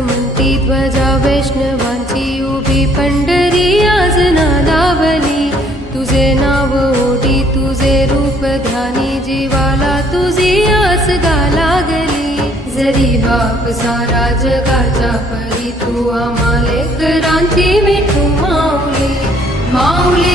म्हणती ध्वजा वैष्णवांची उभी पंढरी आज नादावली. तुझे नाव ओटी तुझे रूप ध्यानी जीवाला तुझी आस गा लागली. जरी बाप सारा जगाच्या परी तू आम्हाले करांची मिठू माऊली. माऊली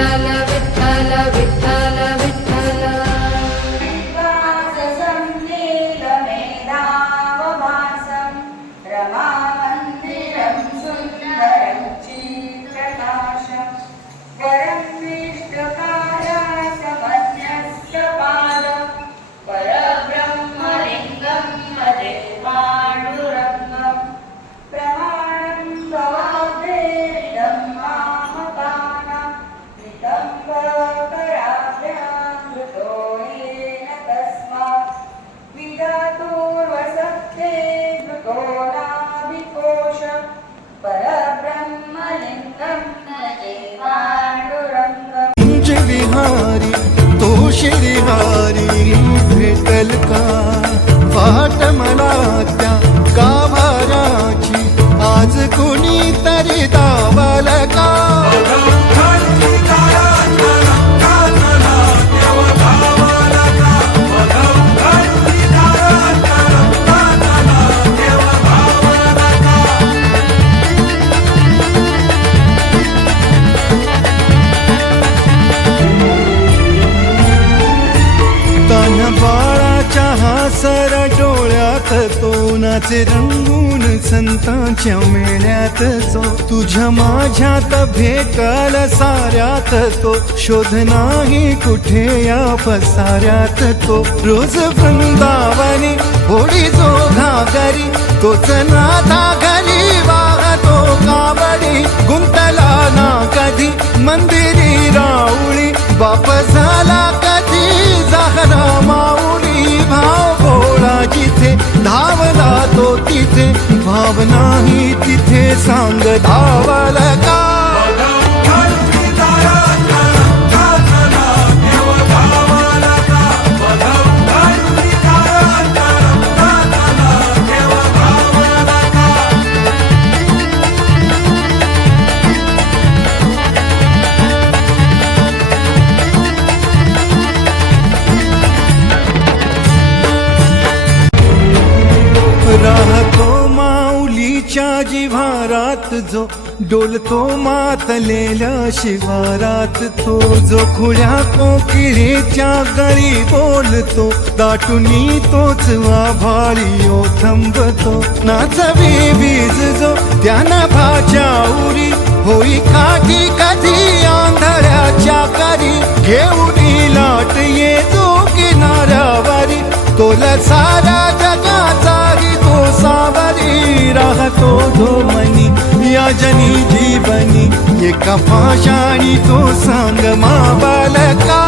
palabra. খুশির হারি ভেতল কা सारा डोळ्यात तो नाचे रंगून संतांच्या मेळ्यात जो तुझ्या माझ्यात भेटल साऱ्यात तो. शोध नाही कुठे या पसाऱ्यात तो. रोज वृंदावनी होडी जो घागरी तोच नाथा 다 जिव्हारात जो डोलतो मातलेल्या शिवारात तो जो खुळ्या कोकिळेच्या गळी बोलतो दाटुनी तोच आभाळी ओ थांबतो. नाचवी बीज जो त्यानं भाच्या उरी होई काठी कधी आंधळ्याच्या करी घेऊन या जनी जीवनी एका पाशाणी तो सांग मा बालका